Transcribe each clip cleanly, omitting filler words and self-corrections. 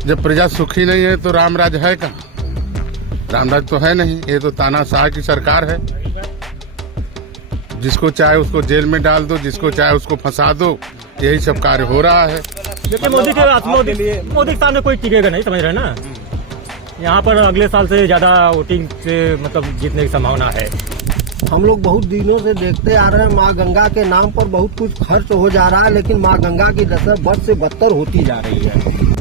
जब प्रजा सुखी नहीं है तो रामराज है कहाँ? रामराज तो है नहीं, ये तो तानाशाह की सरकार है। जिसको चाहे उसको जेल में डाल दो, जिसको चाहे उसको फंसा दो, यही सब कार्य हो रहा है। लेकिन मोदी के सामने कोई टिकेगा नहीं, समझ रहे ना। यहाँ पर अगले साल से ज्यादा वोटिंग से मतलब जीतने की संभावना है। हम लोग बहुत दिनों से देखते आ रहे हैं, माँ गंगा के नाम पर बहुत कुछ खर्च हो जा रहा है, लेकिन माँ गंगा की दशा बद से बदतर होती जा रही है।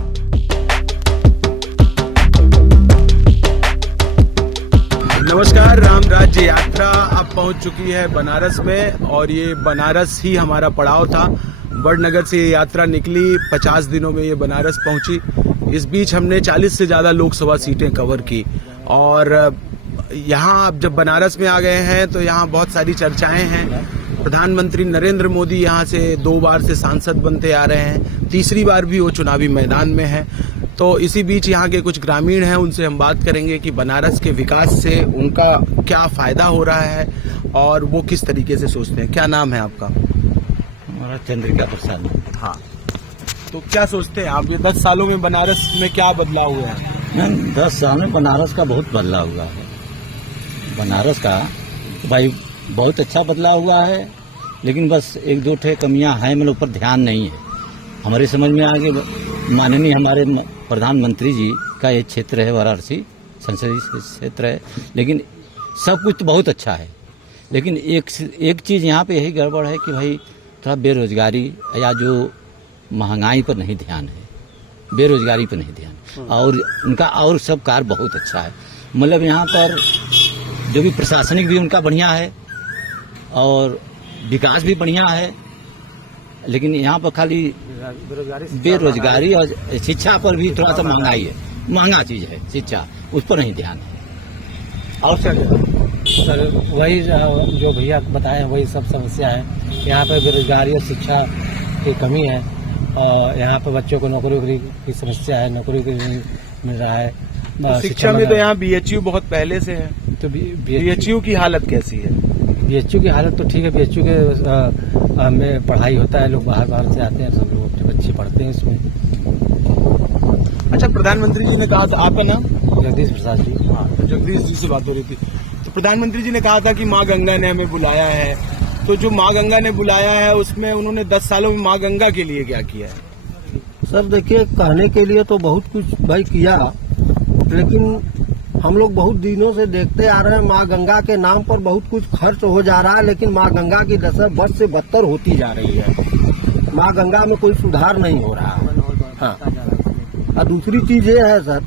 नमस्कार, राम राज्य यात्रा अब पहुंच चुकी है बनारस में और ये बनारस ही हमारा पड़ाव था। बड़नगर से ये यात्रा निकली, 50 दिनों में ये बनारस पहुंची। इस बीच हमने 40 से ज़्यादा लोकसभा सीटें कवर की और यहाँ अब जब बनारस में आ गए हैं तो यहाँ बहुत सारी चर्चाएं हैं। प्रधानमंत्री नरेंद्र मोदी यहाँ से 2 बार से सांसद बनते आ रहे हैं, तीसरी बार भी वो चुनावी मैदान में है। तो इसी बीच यहाँ के कुछ ग्रामीण हैं, उनसे हम बात करेंगे कि बनारस के विकास से उनका क्या फायदा हो रहा है और वो किस तरीके से सोचते हैं। क्या नाम है आपका? हमारा चंद्रिका प्रसाद। हाँ, तो क्या सोचते हैं आप, ये 10 सालों में बनारस में क्या बदलाव हुआ है? 10 साल में बनारस का बहुत बदलाव हुआ है। बनारस का भाई बहुत अच्छा बदलाव हुआ है, लेकिन बस 1-2 ठे कमियां हैं, मतलब ऊपर ध्यान नहीं है। हमारे समझ में आगे माननीय हमारे प्रधानमंत्री जी का ये क्षेत्र है, वाराणसी संसदीय क्षेत्र है, लेकिन सब कुछ तो बहुत अच्छा है। लेकिन एक चीज़ यहाँ पे यही गड़बड़ है कि भाई थोड़ा बेरोजगारी या जो महंगाई पर नहीं ध्यान है, बेरोजगारी पर नहीं ध्यान, और उनका और सब कार्य बहुत अच्छा है। मतलब यहाँ पर जो भी प्रशासनिक भी उनका बढ़िया है और विकास भी बढ़िया है, लेकिन यहाँ पर खाली बेरोजगारी और शिक्षा पर भी थोड़ा सा महंगाई है, महंगा चीज़ है शिक्षा, उस पर नहीं ध्यान है। और सर वही जो भैया बताए वही सब समस्या है। यहाँ पे बेरोजगारी और शिक्षा की कमी है और यहाँ पे बच्चों को नौकरी की समस्या है, नौकरी की नहीं मिल रहा है। शिक्षा में तो यहाँ बीएचयू बहुत पहले से है, तो बीएचयू की हालत कैसी है? बीएचयू की हालत तो ठीक है। बीएचयू के में पढ़ाई होता है, लोग बाहर से आते हैं, सब लोग अपने बच्चे पढ़ते हैं इसमें। अच्छा, प्रधानमंत्री जी ने कहा था, आपका नाम? जगदीश प्रसाद जी। हाँ, तो जगदीश जी से बात हो रही थी। तो प्रधानमंत्री जी ने कहा था कि माँ गंगा ने हमें बुलाया है, तो जो माँ गंगा ने बुलाया है उसमें उन्होंने 10 सालों में माँ गंगा के लिए क्या किया है? सर देखिए, कहने के लिए तो बहुत कुछ भाई किया, लेकिन हम लोग बहुत दिनों से देखते आ रहे हैं, माँ गंगा के नाम पर बहुत कुछ खर्च हो जा रहा है, लेकिन माँ गंगा की दशा बद से बदतर होती जा रही है। माँ गंगा में कोई सुधार नहीं हो रहा है। हाँ, और दूसरी चीज ये है सर,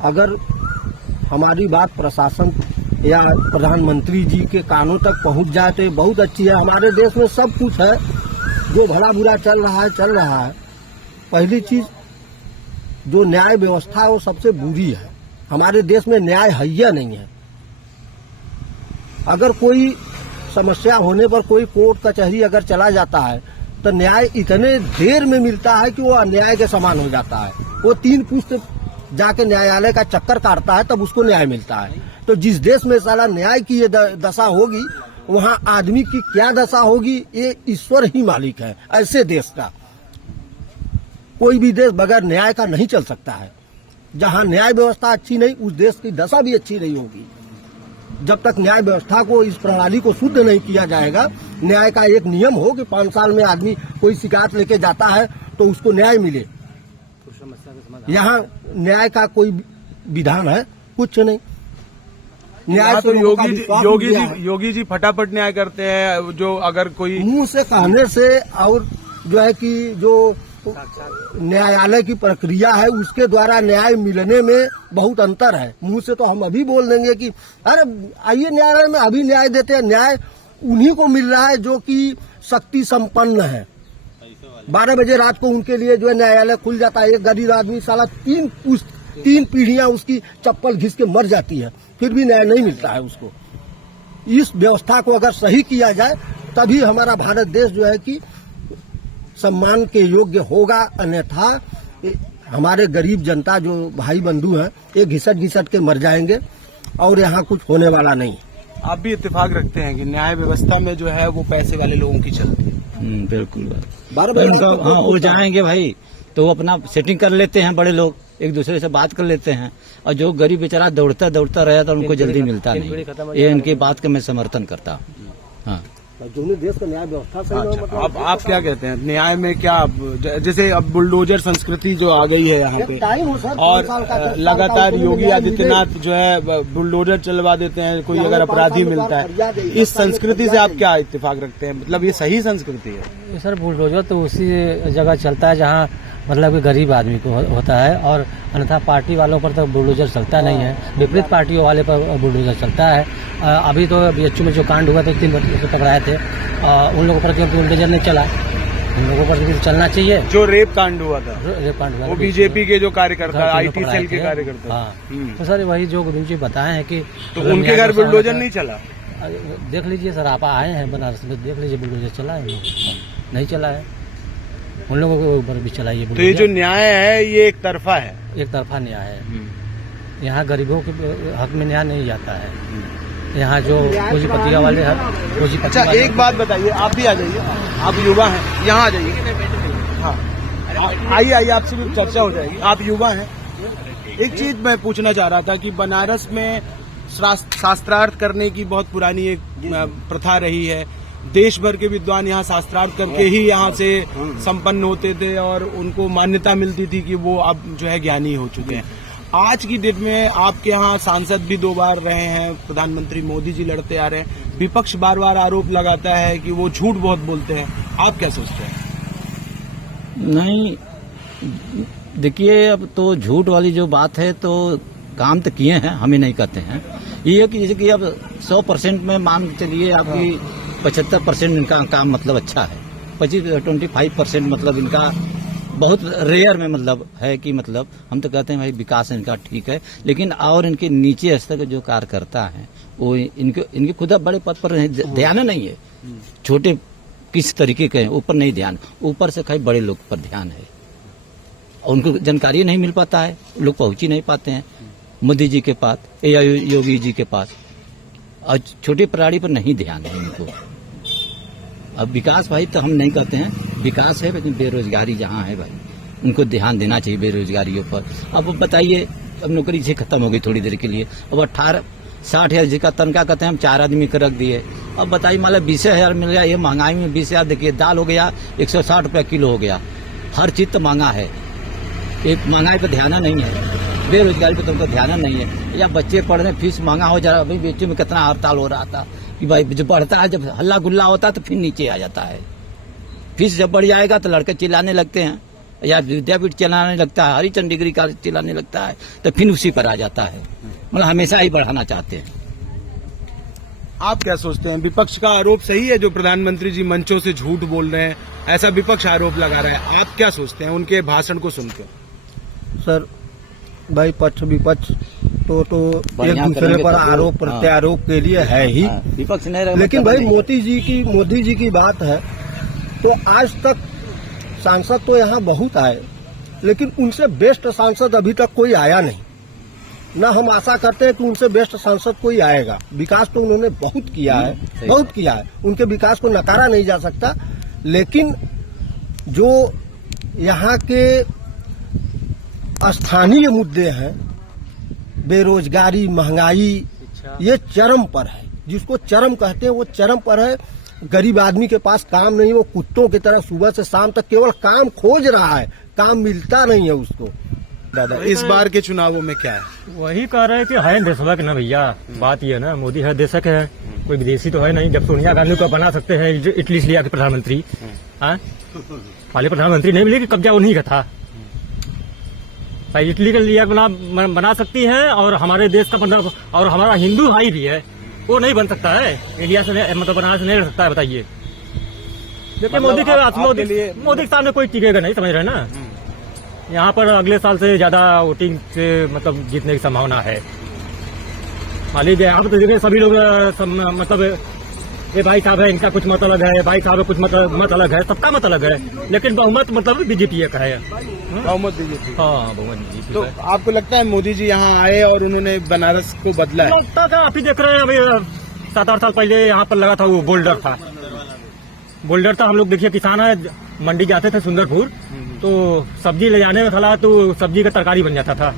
अगर हमारी बात प्रशासन या प्रधानमंत्री जी के कानों तक पहुंच जाए तो ये बहुत अच्छी है। हमारे देश में सब कुछ है, जो भला बुरा चल रहा है। पहली चीज, जो न्याय व्यवस्था है वो सबसे बुरी है। हमारे देश में न्याय हैया नहीं है। अगर कोई समस्या होने पर कोई कोर्ट कचहरी अगर चला जाता है तो न्याय इतने देर में मिलता है कि वो अन्याय के समान हो जाता है। वो 3 पुश्त जाके न्यायालय का चक्कर काटता है तब उसको न्याय मिलता है। तो जिस देश में साला न्याय की ये दशा होगी, वहाँ आदमी की क्या दशा होगी ये ईश्वर ही मालिक है। ऐसे देश का कोई भी देश बगैर न्याय का नहीं चल सकता है। जहाँ न्याय व्यवस्था अच्छी नहीं, उस देश की दशा भी अच्छी नहीं होगी। जब तक न्याय व्यवस्था को, इस प्रणाली को शुद्ध नहीं किया जाएगा, न्याय का एक नियम हो कि 5 साल में आदमी कोई शिकायत लेके जाता है तो उसको न्याय मिले। यहाँ न्याय का कोई विधान है? कुछ नहीं। न्याय तो योगी जी फटाफट न्याय करते हैं। जो अगर कोई मुंह से कहने से और जो है कि जो न्यायालय की प्रक्रिया है उसके द्वारा न्याय मिलने में बहुत अंतर है। मुंह से तो हम अभी बोल देंगे कि अरे आइए न्यायालय में, अभी न्याय देते हैं। न्याय उन्हीं को मिल रहा है जो कि शक्ति संपन्न है। 12 बजे रात को उनके लिए जो है न्यायालय खुल जाता है। एक गरीब आदमी साला 3 पीढ़ियां उसकी चप्पल घिस के मर जाती है, फिर भी न्याय नहीं मिलता है उसको। इस व्यवस्था को अगर सही किया जाए तभी हमारा भारत देश जो है कि सम्मान के योग्य होगा। अन्यथा हमारे गरीब जनता जो भाई बंधु हैं ये घिसट के मर जाएंगे और यहाँ कुछ होने वाला नहीं। आप भी इत्तेफाक रखते हैं कि न्याय व्यवस्था में जो है वो पैसे वाले लोगों की चलती है? बिल्कुल। हाँ, वो जाएंगे भाई, तो वो अपना सेटिंग कर लेते हैं, बड़े लोग एक दूसरे से बात कर लेते हैं, और जो गरीब बेचारा दौड़ता दौड़ता रहा तो उनको जल्दी मिलता नहीं। ये इनकी बात का मैं समर्थन करता हूँ। हाँ, जो देश का न्याय व्यवस्था सही नहीं हो, अब आप क्या कहते हैं न्याय में क्या, जैसे अब बुलडोजर संस्कृति जो आ गई है यहाँ पे, टाइम हो सर, और 3 साल का, 10 साल लगातार का, योगी न्याय आदित्यनाथ जो है बुलडोजर चलवा देते हैं, कोई यहाँ अगर पे अपराधी 5 साल मिलता फरियाद है, है, इस संस्कृति से आप क्या इत्तेफाक रखते हैं? मतलब ये सही संस्कृति है? सर बुलडोजर तो उसी जगह चलता है जहाँ मतलब कि गरीब आदमी को होता है, और अन्यथा पार्टी वालों पर तो बुलडोजर चलता नहीं है, विपरीत पार्टियों वाले पर बुलडोजर चलता है। अभी तो बीएचयू में जो कांड हुआ था, 3 बच्चे को पकड़ाए थे, उन लोगों पर क्योंकि बुलडोजर नहीं चला, उन लोगों पर भी चलना चाहिए। जो रेप कांड हुआ था, रेप कांड हुआ वो बीजेपी के जो कार्यकर्ता, घर आईटी सेल के कार्यकर्ता, हाँ, तो सर वही जो गुरु जी बताए हैं कि तो उनके घर बुलडोजर नहीं चला? देख लीजिए सर, आप आए हैं बनारस में, देख लीजिए बुलडोजर चला है, नहीं चला है, उन लोगों के ऊपर भी चलाइए। तो ये जो न्याय है ये एक तरफा है, एक तरफा न्याय है। यहाँ गरीबों के हक में न्याय नहीं जाता है। यहाँ जो पूंजीपतिया वाले हैं, अच्छा एक बात बताइए, आप भी आ जाइए, आप युवा हैं, यहाँ आ जाइए। हाँ आइए आइए, आपसे भी चर्चा हो जाएगी, आप युवा हैं। एक चीज मैं पूछना चाह रहा था कि बनारस में शास्त्रार्थ करने की बहुत पुरानी एक प्रथा रही है, देश भर के विद्वान यहाँ शास्त्रार्थ करके ही यहाँ से संपन्न होते थे और उनको मान्यता मिलती थी कि वो अब जो है ज्ञानी हो चुके हैं। आज की डेट में आपके यहाँ सांसद भी 2 बार रहे हैं, प्रधानमंत्री मोदी जी लड़ते आ रहे हैं, विपक्ष बार बार आरोप लगाता है कि वो झूठ बहुत बोलते हैं, आप क्या सोचते हैं? नहीं देखिए, अब तो झूठ वाली जो बात है तो काम तो किए हैं, हम ही नहीं कहते हैं। ये है कि जैसे कि अब 100% में मान चलिए आपकी 75% इनका काम मतलब अच्छा है, 25% मतलब इनका बहुत रेयर में मतलब है कि मतलब हम तो कहते हैं भाई विकास इनका ठीक है, लेकिन और इनके नीचे स्तर के जो कार्यकर्ता है वो इनके खुद बड़े पद पर ध्यान नहीं है, छोटे किस तरीके के हैं ऊपर नहीं ध्यान, ऊपर से कई बड़े लोग पर ध्यान है, उनको जानकारी नहीं मिल पाता है, लोग पहुंच ही नहीं पाते हैं मोदी जी के पास या योगी जी के पास, और छोटी प्राणी पर नहीं ध्यान है इनको। अब विकास भाई तो हम नहीं कहते हैं, विकास है लेकिन बेरोजगारी जहाँ है भाई उनको ध्यान देना चाहिए बेरोजगारियों पर। अब बताइए, अब नौकरी से खत्म हो गई थोड़ी देर के लिए, अब 60,000 जी का तनख्वाह कहते हैं हम 4 आदमी को रख दिए, अब बताइए मान लो 20,000 मिल गया, ये महंगाई में 20,000 देखिए, दाल हो गया 160 रुपये किलो हो गया, हर चीज तो महंगा है, एक महंगाई पर ध्यान नहीं है, बेरोजगारी पर तुमको ध्यान नहीं है, या बच्चे पढ़ रहे फीस महंगा हो जा रहा है, अभी बीच में कितना हड़ताल हो रहा था कि भाई जो बढ़ता है, जब हल्ला गुल्ला होता है तो फिर नीचे आ जाता है, फीस जब बढ़ जाएगा तो लड़के चिल्लाने लगते हैं, या विद्यापीठ चिल्लाने लगता है, हरिचंद डिग्री का चिल्लाने लगता है, तो फिर उसी पर आ जाता है, मतलब हमेशा ही बढ़ाना चाहते हैं। आप क्या सोचते हैं, विपक्ष का आरोप सही है जो प्रधानमंत्री जी मंचों से झूठ बोल रहे हैं, ऐसा विपक्ष आरोप लगा रहा है, आप क्या सोचते हैं उनके भाषण को सुनकर? सर भाई पक्ष विपक्ष तो एक दूसरे करेंगे पर तो आरोप प्रत्यारोप के लिए है ही, विपक्ष नहीं, लेकिन भाई मोदी जी की बात है तो आज तक सांसद तो यहाँ बहुत आए, लेकिन उनसे बेस्ट सांसद अभी तक कोई आया नहीं, ना हम आशा करते हैं कि उनसे बेस्ट सांसद कोई आएगा। विकास तो उन्होंने बहुत किया है, बहुत किया है, उनके विकास को नकारा नहीं जा सकता, लेकिन जो यहाँ के स्थानीय मुद्दे हैं, बेरोजगारी, महंगाई, ये चरम पर है, जिसको चरम कहते हैं वो चरम पर है। गरीब आदमी के पास काम नहीं, वो कुत्तों की तरह सुबह से शाम तक केवल काम खोज रहा है, काम मिलता नहीं है उसको। दादा इस बार के चुनावों में क्या है? वही कह रहे हैं कि है देशभक्त ना भैया, बात ये ना, मोदी है देशक है, कोई विदेशी तो है नहीं। जब सोनिया गांधी को बना सकते हैं इटली से लिया के प्रधानमंत्री, पहले प्रधानमंत्री नहीं मिले कि कब्जा उन्हीं का था, इटली का लिया बना सकती है, और हमारे देश का बंदा और हमारा हिंदू भाई भी है, वो नहीं बन सकता है, इंडिया से मतलब बनारस से नहीं रह सकता है, बताइए। देखिए मोदी के सामने कोई टिकेगा नहीं, समझ रहे हैं ना। यहाँ पर अगले साल से ज्यादा वोटिंग से मतलब जीतने की संभावना है। मान लीजिए आप तो देखिए सभी लोग मतलब ये भाई साहब है, इनका कुछ मत अलग है, भाई साहब है कुछ मत अलग है, सबका मत अलग है, लेकिन बहुमत मतलब बीजेपी का है, बहुमत बीजेपी। हाँ बहुमत बीजेपी। तो आपको लगता है मोदी जी यहाँ आए और उन्होंने बनारस को बदला है? लगता था, आप ही देख रहे हैं, अभी 7-8 साल पहले यहाँ पर लगा था वो बोल्डर था, हम लोग देखिए किसान है, मंडी जाते थे सुंदरपुर, तो सब्जी ले जाने में था तो सब्जी का तरकारी बन जाता था।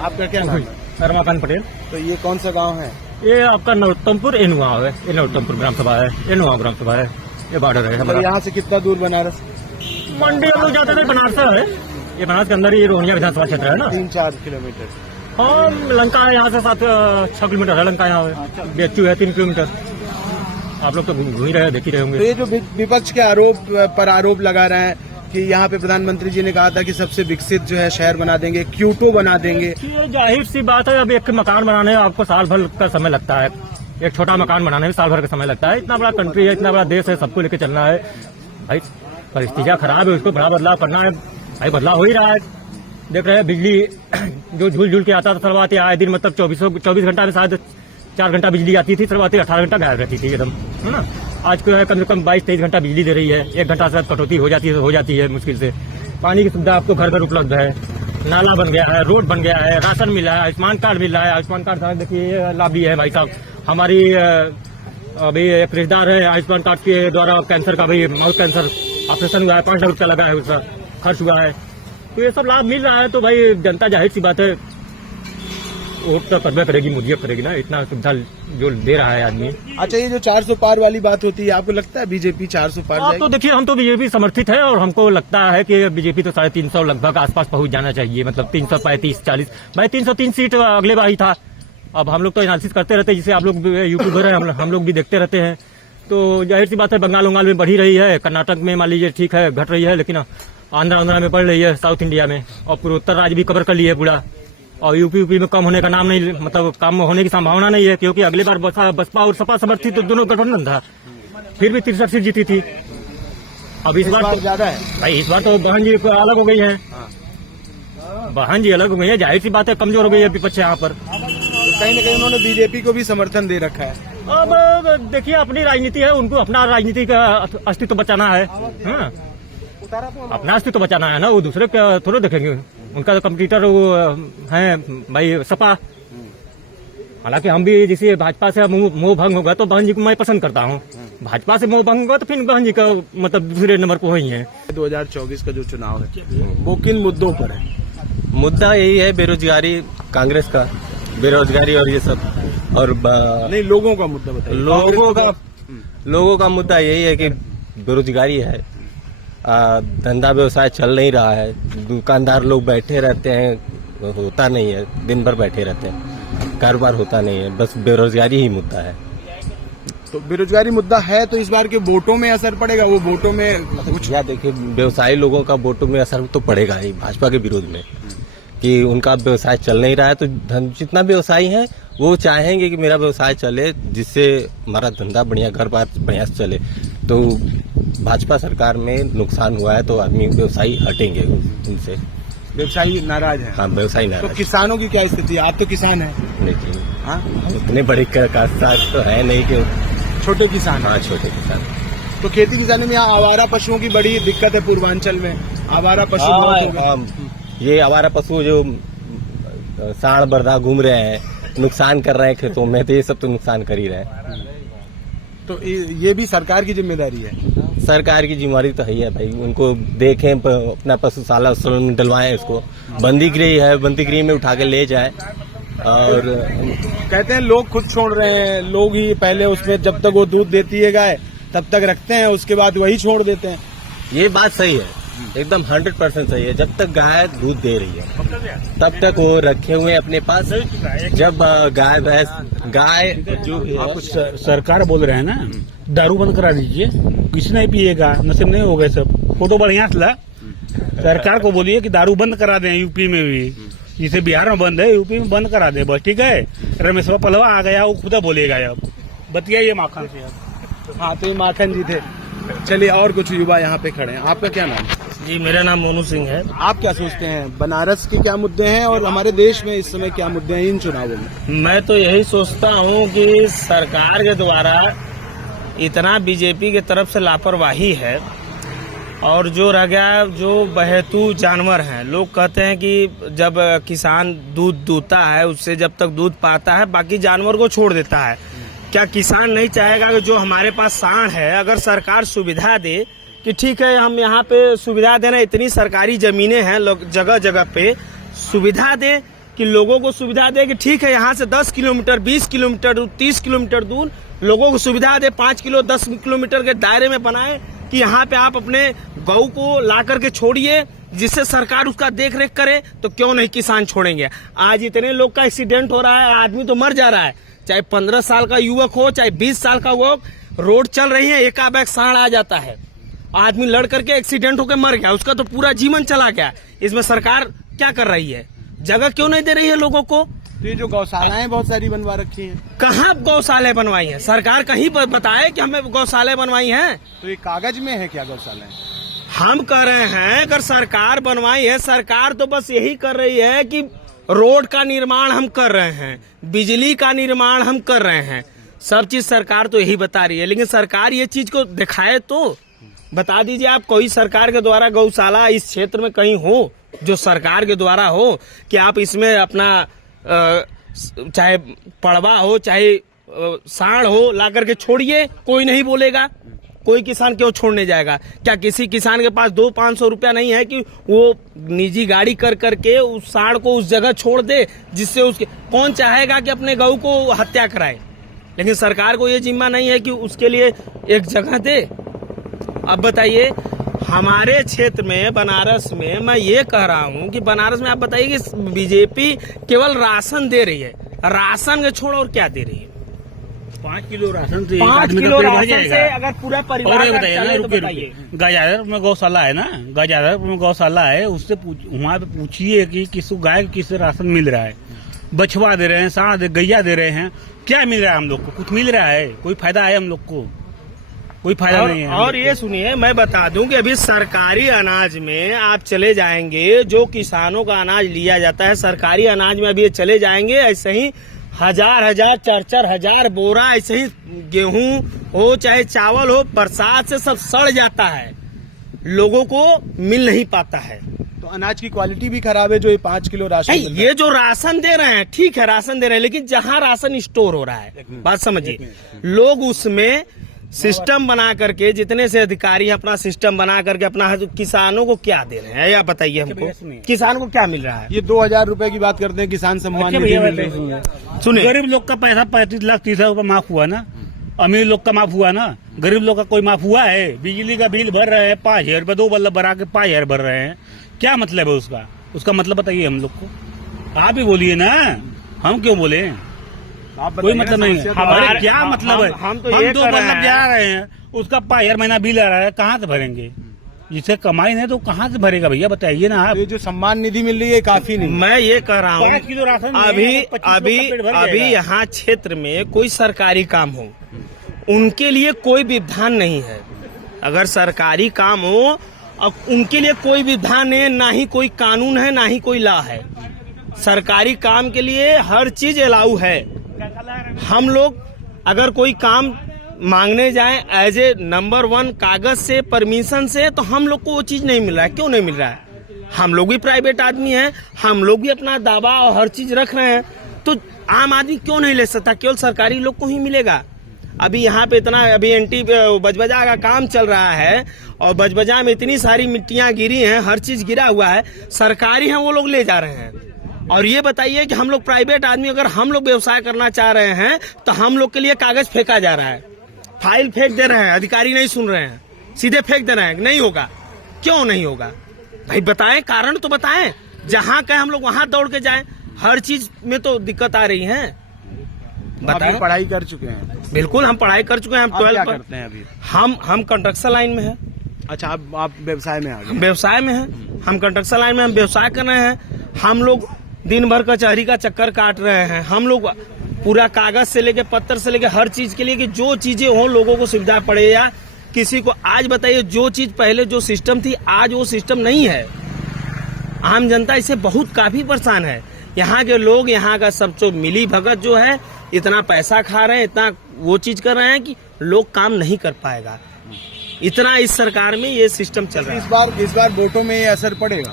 आपका क्या नाम है? रमाकांत पटेल। तो ये कौन सा गांव है? ये आपका नरोत्तमपुर एनुआ है, ये नरोत्तमपुर ग्राम सभा है, एनुआ ग्राम सभा है, ये बॉर्डर है तो हमारा। यहाँ से कितना दूर बनारस? मंडी हम लोग जाते थे, बनारस है, ये बनारस के अंदर ही रोहनिया विधानसभा क्षेत्र है ना। 3-4 किलोमीटर। हाँ, लंका है यहाँ से 7-6 किलोमीटर है लंका, यहाँ है बेचू है 3 किलोमीटर। आप लोग तो घूम ही रहे हैं, देख ही रहे तो होंगे। ये जो विपक्ष के आरोप लगा रहे हैं कि यहाँ पे प्रधानमंत्री जी ने कहा था कि सबसे विकसित जो है शहर बना देंगे, क्यूटो बना देंगे। ये जाहिर सी बात है, अब एक मकान बनाने में आपको साल भर का समय लगता है, एक छोटा मकान बनाने में साल भर का समय लगता है। इतना बड़ा कंट्री है, इतना बड़ा देश है, सबको लेके चलना है भाई। परिस्थितियाँ खराब है, उसको बड़ा बदलाव करना है भाई, बदलाव हो ही रहा है। देख रहे हैं बिजली जो झूल झूल के आता था सर्वाती आए दिन, मतलब 24 घंटा में शायद 4 घंटा बिजली आती थी, सर्वाती 18 घंटा गायब रहती थी एकदम, है ना। आज को कम से कम 22-23 घंटा बिजली दे रही है, 1 घंटा से कटौती हो जाती है मुश्किल से। पानी की सुविधा आपको घर घर उपलब्ध है, नाला बन गया है, रोड बन गया है, राशन मिल रहा है, आयुष्मान कार्ड मिल रहा है। आयुष्मान कार्ड देखिए ये लाभ भी है भाई साहब। हमारी अभी एक रिश्तेदार है, आयुष्मान कार्ड के द्वारा कैंसर का भी, माउथ कैंसर ऑपरेशन हुआ है, 5 लाख रुपया लगा है, उसका खर्च हुआ है। तो ये सब लाभ मिल रहा है, तो भाई जनता जाहिर सी बात है वोट तो करबे करेगी, मुझे करेगी ना, इतना सुविधा जो दे रहा है आदमी। अच्छा, ये जो 400 पार वाली बात होती है, आपको लगता है बीजेपी 400 पार जाएगी? तो देखिए, हम तो बीजेपी समर्थित है और हमको लगता है कि बीजेपी तो 350 लगभग आसपास पहुंच जाना चाहिए, मतलब 335-40 भाई 303 सीट अगले बार ही था। अब हम लोग तो एनालिसिस करते रहते हैं, जिसे आप लोग यूट्यूबर है, हम लोग भी देखते रहते हैं। तो जाहिर सी बात है बंगाल में बढ़ ही रही है, कर्नाटक में मान लीजिए ठीक है घट रही है, लेकिन आंध्रा में बढ़ रही है, साउथ इंडिया में, और पूर्वोत्तर राज्य भी कवर कर लिए पूरा। और यूपी में कम होने का नाम नहीं, मतलब कम होने की संभावना नहीं है, क्योंकि अगली बार बसपा और सपा समर्थित तो दोनों गठबंधन था, फिर भी 63 सीट जीती थी। अब इस बार ज्यादा है भाई, इस बार तो बहन जी अलग हो गई है, बहन जी अलग हो गई है, जाहिर सी बात है कमजोर हो गई है विपक्ष यहाँ पर। कहीं न कहीं उन्होंने बीजेपी को भी समर्थन दे रखा है। अब देखिए, अपनी राजनीति है, उनको अपना राजनीति का अस्तित्व बचाना है, हाँ? अपना अस्तित्व बचाना है ना, वो दूसरे का थोड़े देखेंगे। उनका तो कम्पिटिटर वो है भाई सपा। हालांकि हम भी जैसे भाजपा से मोह भंग होगा तो बहन जी को मैं पसंद करता हूँ, भाजपा से मोह भंग होगा तो फिर बहन जी का मतलब दूसरे नंबर पर वही है। 2024 का जो चुनाव है वो किन मुद्दों पर है? मुद्दा यही है बेरोजगारी, कांग्रेस का बेरोजगारी और ये सब, और नहीं, लोगों का मुद्दा बताइए। लोगों का मुद्दा यही है कि बेरोजगारी है, धंधा व्यवसाय चल नहीं रहा है, दुकानदार लोग बैठे रहते हैं, होता नहीं है, दिन भर बैठे रहते हैं, कारोबार होता नहीं है, बस बेरोजगारी ही मुद्दा है। तो बेरोजगारी मुद्दा है, तो इस बार के वोटों में असर पड़ेगा? वो वोटों में कुछ या देखिए, व्यवसायी लोगों का वोटों में असर तो पड़ेगा ही भाजपा के विरोध में, कि उनका व्यवसाय चल नहीं रहा है। तो जितना व्यवसायी है वो चाहेंगे कि मेरा व्यवसाय चले, जिससे हमारा धंधा बढ़िया, घर बार बढ़िया से चले। तो भाजपा सरकार में नुकसान हुआ है तो आदमी व्यवसायी हटेंगे उनसे, व्यवसायी नाराज है। हाँ, व्यवसायी तो नाराज। किसानों की क्या स्थिति है? आप तो किसान हैं। लेकिन हाँ, उतने बड़े काश्तकार तो है नहीं कि छोटे किसान। हाँ, छोटे किसान। तो खेती किसानी में यहाँ आवारा पशुओं की बड़ी दिक्कत है, पूर्वांचल में आवारा पशु बहुत हो गए। ये आवारा पशु जो सांड बरदा घूम रहे हैं, नुकसान कर रहे हैं खेतों में, तो ये सब तो नुकसान कर ही रहे हैं। तो ये भी सरकार की जिम्मेदारी है। सरकार की जिम्मेदारी तो है ही है भाई, उनको देखें, अपना पशुशाला में डलवाएं, इसको बंदी गृह है, बंदी गृह में उठा के ले जाए। और कहते हैं लोग खुद छोड़ रहे हैं, लोग ही पहले उसमें जब तक वो दूध देती है गाय तब तक रखते हैं, उसके बाद वही छोड़ देते हैं। ये बात सही है, एकदम 100% सही है। जब तक गाय दूध दे रही है तब तक वो रखे हुए अपने पास। जब गाय भैंस गाय जो आप सरकार बोल रहे हैं ना, दारू बंद करा दीजिए, किसी नहीं पिएगा, नशे में नहीं हो गए सब, फोटो बढ़िया से ला। सरकार को बोलिए कि दारू बंद करा दें, यूपी में भी, जिसे बिहार में बंद है यूपी में बंद करा दें बस, ठीक है। रमेश पलवा आ गया, वो खुदा बोलेगा। अब बतियाइए माखन से। अब हाँ, तो ये माखन जी थे। चलिए, और कुछ युवा यहाँ पे खड़े हैं। आपका क्या नाम? जी, मेरा नाम मोनू सिंह है। आप क्या सोचते हैं, बनारस के क्या मुद्दे हैं और हमारे देश में इस समय क्या मुद्दे हैं इन चुनावों में? मैं तो यही सोचता हूँ कि सरकार के द्वारा इतना बीजेपी की तरफ से लापरवाही है, और जो रह गया, जो बहेतू जानवर हैं, लोग कहते हैं कि जब किसान दूध दूता है, उससे जब तक दूध पाता है बाकी जानवर को छोड़ देता है। क्या किसान नहीं चाहेगा कि जो हमारे पास सांड है, अगर सरकार सुविधा दे कि ठीक है हम यहाँ पे सुविधा देना, इतनी सरकारी जमीनें हैं, लोग जगह जगह पे सुविधा दे, कि लोगों को सुविधा दे कि ठीक है यहाँ से 10 किलोमीटर 20 किलोमीटर 30 किलोमीटर दूर लोगों को सुविधा दे, 5 किलो 10 किलोमीटर के दायरे में बनाए कि यहाँ पे आप अपने गौ को ला करके छोड़िए, जिससे सरकार उसका देख रेख करे। तो क्यों नहीं किसान छोड़ेंगे? आज इतने लोग का एक्सीडेंट हो रहा है, आदमी तो मर जा रहा है, चाहे 15 साल का युवक हो चाहे 20 साल का युवक, रोड चल रही है, एकाएक सांड आ जाता है, आदमी लड़ करके एक्सीडेंट होकर मर गया, उसका तो पूरा जीवन चला गया। इसमें सरकार क्या कर रही है? जगह क्यों नहीं दे रही है लोगों को? तो ये जो गौशालाएं बहुत सारी बनवा रखी हैं, कहाँ गौशालाएं बनवाई हैं? सरकार कहीं बताए कि हमें गौशालाएं बनवाई हैं? तो ये कागज में है क्या गौशालाएं? हम कह रहे हैं अगर सरकार बनवाई है, सरकार तो बस यही कर रही है कि रोड का निर्माण हम कर रहे हैं, बिजली का निर्माण हम कर रहे हैं, सब चीज सरकार तो यही बता रही है। लेकिन सरकार ये चीज को दिखाए तो बता दीजिए आप, कोई सरकार के द्वारा गौशाला इस क्षेत्र में कहीं हो जो सरकार के द्वारा हो कि आप इसमें अपना चाहे पड़वा हो चाहे सांड हो ला करके छोड़िए, कोई नहीं बोलेगा। कोई किसान क्यों छोड़ने जाएगा? क्या किसी किसान के पास 200-500 रुपया नहीं है कि वो निजी गाड़ी कर करके उस सांड को उस जगह छोड़ दे, जिससे उसके कौन चाहेगा कि अपने गऊ को हत्या कराए? लेकिन सरकार को ये जिम्मा नहीं है कि उसके लिए एक जगह दे। अब बताइए, हमारे क्षेत्र में बनारस में मैं ये कह रहा हूँ कि बनारस में आप बताइए कि बीजेपी केवल राशन दे रही है, राशन के छोड़ और क्या दे रही है? 5 किलो राशन से 5 किलो राशन से अगर पूरा परिवार का चले तो बताइए। गाजाधर में गौशाला है ना, गाजाधर में गौशाला है, उससे वहाँ पे पूछिए कि किस गाय को किससे राशन मिल रहा है। बछवा दे रहे हैं, सांड गैया दे रहे हैं, क्या मिल रहा है हम लोग को? कुछ मिल रहा है? कोई फायदा है हम लोग को? कोई फायदा नहीं है। और ये सुनिए, मैं बता दूं कि अभी सरकारी अनाज में आप चले जाएंगे, जो किसानों का अनाज लिया जाता है सरकारी अनाज में अभी चले जाएंगे, ऐसे ही 1000 4,000 बोरा ऐसे ही गेहूं हो चाहे चावल हो, बरसात से सब सड़ जाता है, लोगों को मिल नहीं पाता है। तो अनाज की क्वालिटी भी खराब है जो ये 5 किलो राशन मिल रहा है। ये जो राशन दे रहे हैं ठीक है, राशन दे रहे हैं, लेकिन जहां राशन स्टोर हो रहा है, बात समझिए, लोग उसमें सिस्टम बना करके, जितने से अधिकारी अपना सिस्टम बना करके अपना किसानों को क्या दे रहे हैं या बताइए हमको, किसान को क्या मिल रहा है? ये 2000 रुपए की बात करते हैं, किसान सम्मान निधि मिल रही है। सुनिए, गरीब लोग का पैसा 35 लाख 30 रुपए माफ हुआ ना, अमीर लोग का माफ हुआ ना, गरीब लोग का कोई माफ हुआ है? बिजली का बिल भर रहे हैं 5000 रुपए, 2 बल्ब भरा के 5000 भर रहे हैं, क्या मतलब है उसका? उसका मतलब बताइए हम लोग को, आप ही बोलिए ना, हम क्यों बोले? कोई मतलब नहीं है। हमारे क्या मतलब है? हम 2 बल्ब जा रहे हैं, उसका 5000 महीना बिल आ रहा है, कहाँ से भरेंगे? जिसे कमाई नहीं तो कहाँ से भरेगा भैया, बताइए ना आप। ये जो सम्मान निधि मिल रही है काफी नहीं। मैं ये कह रहा हूँ, 5 किलो राशन अभी यहाँ क्षेत्र में कोई सरकारी काम हो, उनके लिए कोई विधान नहीं है। अगर सरकारी काम हो, अब उनके लिए कोई विधान नहीं है, ना ही कोई कानून है, ना ही कोई लॉ है। सरकारी काम के लिए हर चीज अलाउ है। हम लोग अगर कोई काम मांगने जाएं एज ए नंबर 1 कागज से, परमिशन से, तो हम लोग को वो चीज नहीं मिल रहा है। क्यों नहीं मिल रहा है? हम लोग भी प्राइवेट आदमी हैं, हम लोग भी अपना दावा और हर चीज रख रहे हैं, तो आम आदमी क्यों नहीं ले सकता? केवल सरकारी लोग को ही मिलेगा। अभी यहाँ पे इतना अभी एंटी बजबजा का काम चल रहा है और बजबजा में इतनी सारी मिट्टियां गिरी हैं, हर चीज गिरा हुआ है, सरकारी है वो लोग ले जा रहे हैं। और ये बताइए कि हम लोग प्राइवेट आदमी, अगर हम लोग व्यवसाय करना चाह रहे हैं तो हम लोग के लिए कागज फेंका जा रहा है, फाइल फेंक दे रहे हैं, अधिकारी नहीं सुन रहे हैं, सीधे फेंक दे रहे हैं। नहीं होगा, क्यों नहीं होगा भाई? बताएं, कारण तो बताएं। जहां कहे हम लोग वहां दौड़ के जाएं, हर चीज में तो दिक्कत आ रही है। बताएं, पढ़ाई कर चुके हैं? बिल्कुल, हम पढ़ाई कर चुके हैं, हम 12 करते हैं अभी। हम कंस्ट्रक्शन लाइन में है। अच्छा, आप व्यवसाय में आ गए? व्यवसाय में है, हम कंस्ट्रक्शन लाइन में, हम व्यवसाय कर रहे हैं। हम लोग दिन भर कचहरी का चक्कर काट रहे हैं। हम लोग पूरा कागज से लेके पत्थर से लेके हर चीज के लिए कि जो चीजें हो लोगों को सुविधा पड़े, या किसी को आज बताइए, जो चीज पहले जो सिस्टम थी आज वो सिस्टम नहीं है। आम जनता इससे बहुत काफी परेशान है। यहाँ के लोग, यहाँ का सब जो मिली भगत जो है, इतना पैसा खा रहे हैं, इतना वो चीज कर रहे हैं कि लोग काम नहीं कर पाएगा। इतना इस सरकार में ये सिस्टम चल रहा है। इस बार वोटों में ये असर पड़ेगा?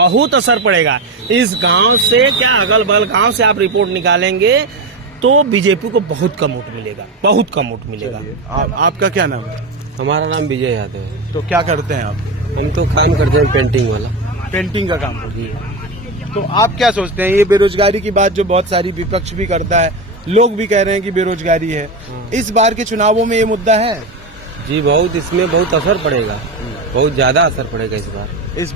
बहुत असर पड़ेगा। इस गांव से क्या अगल बगल गांव से आप रिपोर्ट निकालेंगे तो बीजेपी को बहुत कम वोट मिलेगा, बहुत कम वोट मिलेगा। आपका क्या नाम है? हमारा नाम विजय यादव है। तो क्या करते हैं आप? हम तो काम करते हैं पेंटिंग वाला। पेंटिंग का काम करते हैं। तो आप क्या सोचते हैं, ये बेरोजगारी की बात जो बहुत सारी विपक्ष भी करता है, लोग भी कह रहे हैं कि बेरोजगारी है, इस बार के चुनावों में ये मुद्दा है? जी बहुत, इसमें बहुत असर पड़ेगा, बहुत ज्यादा असर पड़ेगा इस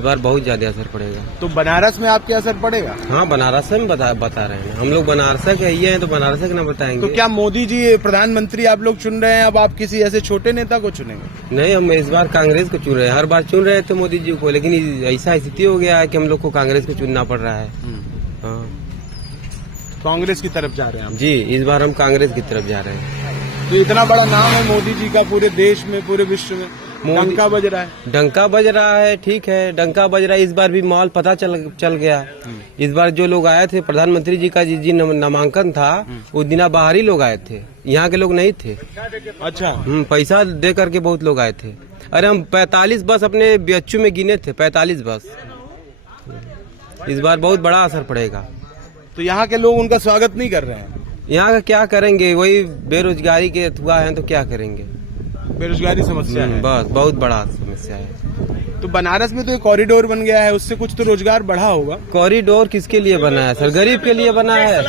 बार बहुत ज्यादा असर पड़ेगा। तो बनारस में आपके असर पड़ेगा? हाँ, बनारस में बता रहे हैं हम लोग, बनारस के ही हैं तो बनारस के ना बताएंगे। तो क्या मोदी जी प्रधानमंत्री आप लोग चुन रहे हैं, अब आप किसी ऐसे छोटे नेता को चुनेंगे? नहीं, हम इस बार कांग्रेस को चुन रहे हैं। हर बार चुन रहे थे मोदी जी को, लेकिन ऐसा स्थिति हो गया है कि हम लोग को कांग्रेस को चुनना पड़ रहा है। हाँ, कांग्रेस की तरफ जा रहे हैं हम? जी, इस बार हम कांग्रेस की तरफ जा रहे हैं। तो इतना बड़ा नाम है मोदी जी का पूरे देश में, पूरे विश्व में, डंका बज रहा है। डंका बज रहा है, ठीक है, डंका बज रहा है। इस बार भी माहौल पता चल गया। इस बार जो लोग आए थे, प्रधानमंत्री जी का जिस दिन नामांकन था, उस दिन बाहरी लोग आए थे, यहाँ के लोग नहीं थे। अच्छा। पैसा दे करके बहुत लोग आए थे। अरे हम 45 बस अपने BHU में गिने थे, 45 बस। इस बार बहुत बड़ा असर पड़ेगा। तो यहाँ के लोग उनका स्वागत नहीं कर रहे हैं? यहाँ का क्या करेंगे, वही बेरोजगारी के हुआ है तो क्या करेंगे, बेरोजगारी समस्या है। बस बहुत बड़ा समस्या है। तो बनारस में तो एक कॉरिडोर बन गया है, उससे कुछ तो रोजगार बढ़ा होगा। कॉरिडोर किसके लिए बना है सर? गरीब के लिए बना है।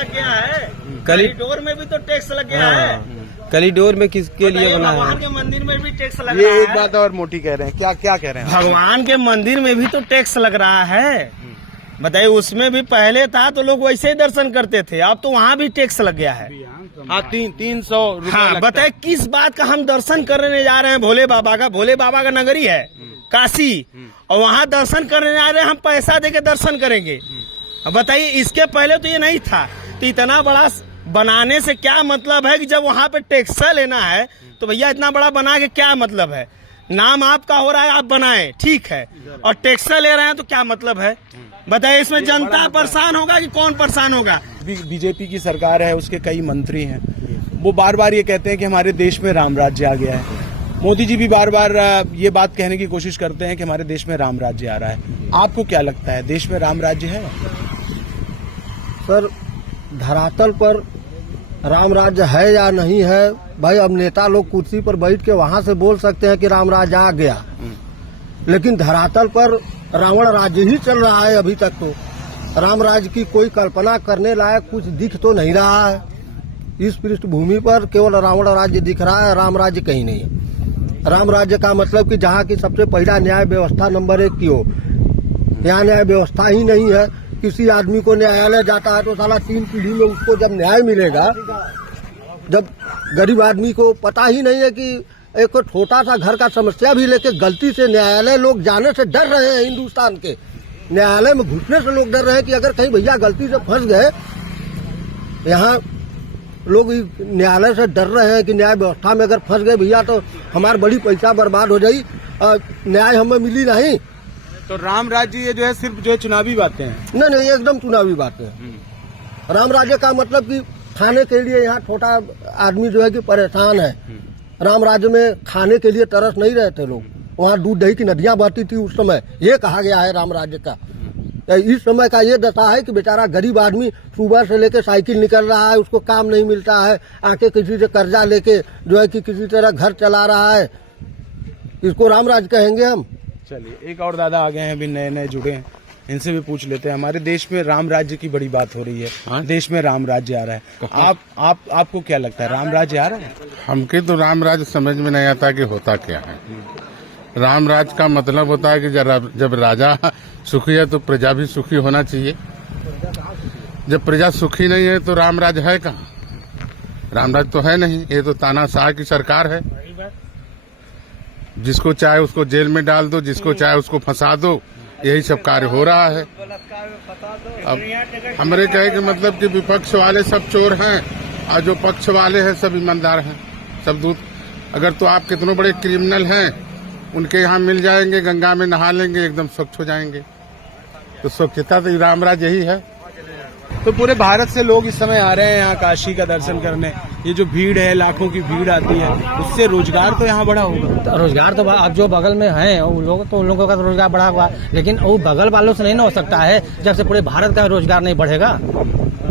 कॉरिडोर में भी तो टैक्स लग गया है। कॉरिडोर में किसके लिए बना है? भगवान के मंदिर में भी टैक्स लग ये रहा है। एक बात और मोटी कह रहे हैं, क्या कह रहे हैं? भगवान के मंदिर में भी तो टैक्स लग रहा है। बताइए, उसमें भी पहले था तो लोग वैसे ही दर्शन करते थे, अब तो वहाँ भी टैक्स लग गया है। हाँ, 300 रुपए। हाँ, बताइए किस बात का हम दर्शन करने जा रहे हैं? भोले बाबा का नगरी है काशी, और वहाँ दर्शन करने जा रहे हैं, हम पैसा दे के दर्शन करेंगे। अब बताइए, इसके पहले तो ये नहीं था। तो इतना बड़ा बनाने से क्या मतलब है कि जब वहाँ पे टैक्स लेना है तो भैया इतना बड़ा बना के क्या मतलब है? नाम आपका हो रहा है, आप बनाए, ठीक है, और टैक्स ले रहे हैं तो क्या मतलब है? बताइए, इसमें जनता परेशान होगा कि कौन परेशान होगा? बीजेपी की सरकार है, उसके कई मंत्री हैं, वो बार बार ये कहते हैं कि हमारे देश में राम राज्य आ गया है। मोदी जी भी बार बार ये बात कहने की कोशिश करते हैं कि हमारे देश में राम राज्य आ रहा है। आपको क्या लगता है, देश में राम राज्य है? सर, धरातल पर राम राज्य है या नहीं है, भाई अब नेता लोग कुर्सी पर बैठ के वहां से बोल सकते हैं कि राम राज्य आ गया, लेकिन धरातल पर रावण राज्य ही चल रहा है अभी तक। तो राम राज्य की कोई कल्पना करने लायक कुछ दिख तो नहीं रहा है। इस पृष्ठभूमि पर केवल रावण राज्य दिख रहा है, राम राज्य कहीं नहीं है। राम राज्य का मतलब कि जहाँ की सबसे पहला न्याय व्यवस्था नंबर 1 की हो, यहाँ न्याय व्यवस्था ही नहीं है। किसी आदमी को न्यायालय जाता है तो साला 3 पीढ़ी में उसको जब न्याय मिलेगा, जब गरीब आदमी को पता ही नहीं है कि एक छोटा सा घर का समस्या भी लेके गलती से न्यायालय लोग जाने से डर रहे हैं। हिंदुस्तान के न्यायालय में घुसने से लोग डर रहे हैं कि अगर कहीं भैया गलती से फंस गए, यहाँ लोग न्यायालय से डर रहे हैं कि न्याय व्यवस्था में अगर फंस गए भैया तो हमारी बड़ी पैसा बर्बाद हो जाई, न्याय हमें मिली नहीं। तो राम राज्य ये जो है सिर्फ जो है चुनावी बातें हैं? नहीं, एकदम चुनावी बातें हैं। राम राज्य का मतलब कि खाने के लिए यहाँ छोटा आदमी जो है कि परेशान है। राम राज्य में खाने के लिए तरस नहीं रहे थे लोग, वहाँ दूध दही की नदियां बहती थी उस समय, ये कहा गया है राम राज्य का। इस समय का ये दशा है कि बेचारा गरीब आदमी सुबह से लेके साइकिल निकल रहा है, उसको काम नहीं मिलता है, आके किसी से कर्जा लेके जो है कि किसी तरह घर चला रहा है। इसको राम राज्य कहेंगे हम? चलिए, एक और दादा आ गए हैं, अभी नए जुड़े हैं, इनसे भी पूछ लेते हैं। हमारे देश में राम राज्य की बड़ी बात हो रही है, देश में राम राज्य आ रहा है, आपको क्या लगता है, राम राज्य आ रहा है? हमके तो राम राज्य समझ में नहीं आता कि होता क्या है। राम राज्य का मतलब होता है कि जब राजा सुखी है तो प्रजा भी सुखी होना चाहिए। जब प्रजा सुखी नहीं है तो राम राज्य है कहाँ? राम राज्य तो है नहीं, ये तो तानाशाह की सरकार है। जिसको चाहे उसको जेल में डाल दो, जिसको चाहे उसको फंसा दो, यही सब कार्य हो रहा है। अब हमारे कहे कि मतलब कि विपक्ष वाले सब चोर हैं और जो पक्ष वाले हैं सब ईमानदार हैं, सब दूध। अगर तो आप कितने बड़े क्रिमिनल हैं, उनके यहाँ मिल जाएंगे, गंगा में नहा लेंगे, एकदम स्वच्छ हो जाएंगे। तो स्वच्छता तो राम राज्य यही है। तो पूरे भारत से लोग इस समय आ रहे हैं यहाँ काशी का दर्शन करने। ये जो भीड़ है, लाखों की भीड़ आती है, उससे रोजगार तो यहाँ बढ़ा होगा। तो रोजगार तो अब जो बगल में हैं उन लोगों का तो रोजगार बढ़ा हुआ, लेकिन वो बगल वालों से नहीं ना हो सकता है। जब से पूरे भारत का रोजगार नहीं बढ़ेगा,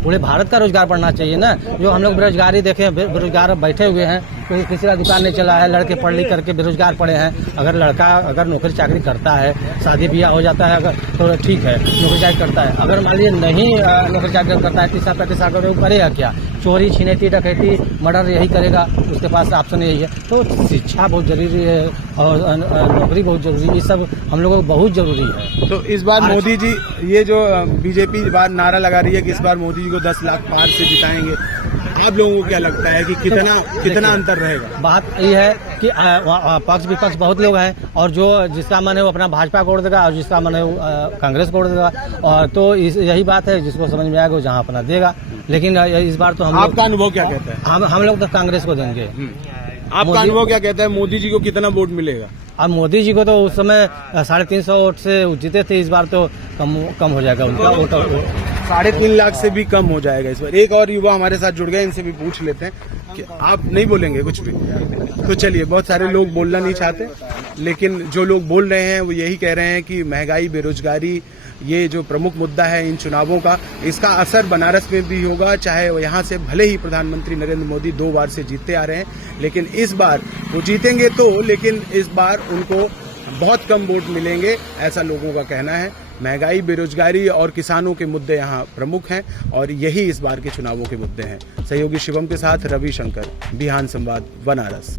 पूरे भारत का रोजगार बढ़ना चाहिए ना। जो हम लोग बेरोजगारी देखे, बेरोजगार बैठे हुए हैं, किसी का दुकान नहीं चला है, लड़के पढ़ लिख करके बेरोजगार पड़े हैं, अगर लड़का अगर नौकरी चाकरी करता है, शादी ब्याह हो जाता है अगर तो ठीक है, नौकरी चाकरी करता है। अगर मान लीजिए नहीं नौकरी चाकरी करता है, 30-35 साल का करेगा क्या? चोरी छिनैती डकैती मर्डर यही करेगा, उसके पास ऑप्शन यही है। तो शिक्षा बहुत जरूरी है और नौकरी बहुत जरूरी है, ये सब हम लोगों को बहुत जरूरी है। तो इस बार मोदी जी, ये जो बीजेपी बार नारा लगा रही है कि इस बार मोदी जी को 10 लाख पार से जिताएंगे, आप लोगों को क्या लगता है कि कितना अंतर रहेगा? बात ये है कि पक्ष विपक्ष बहुत लोग हैं और जो जिसका मन है वो अपना भाजपा को वोट देगा और जिसका मन है वो कांग्रेस को वोट देगा, और तो यही बात है, जिसको समझ में आएगा वो जहाँ अपना देगा। लेकिन इस बार तो आपका अनुभव क्या कहता है? हम लोग तो कांग्रेस को देंगे। आपका अनुभव क्या कहता है? मोदी जी को कितना वोट मिलेगा? अब मोदी जी को तो उस समय 350 वोट से जीते थे, इस बार तो कम हो जाएगा उनका वोट। 3.5 लाख से भी कम हो जाएगा इस बार। एक और युवा हमारे साथ जुड़ गए, इनसे भी पूछ लेते हैं कि आप नहीं बोलेंगे कुछ भी? तो चलिए, बहुत सारे लोग बोलना नहीं चाहते, लेकिन जो लोग बोल रहे हैं वो यही कह रहे हैं कि महंगाई, बेरोजगारी, ये जो प्रमुख मुद्दा है इन चुनावों का, इसका असर बनारस में भी होगा। चाहे वो यहाँ से भले ही प्रधानमंत्री नरेंद्र मोदी 2 बार से जीतते आ रहे हैं, लेकिन इस बार वो जीतेंगे तो, लेकिन इस बार उनको बहुत कम वोट मिलेंगे, ऐसा लोगों का कहना है। महंगाई, बेरोजगारी और किसानों के मुद्दे यहाँ प्रमुख हैं और यही इस बार के चुनावों के मुद्दे हैं। सहयोगी शिवम के साथ रवि शंकर, बिहान संवाद, बनारस।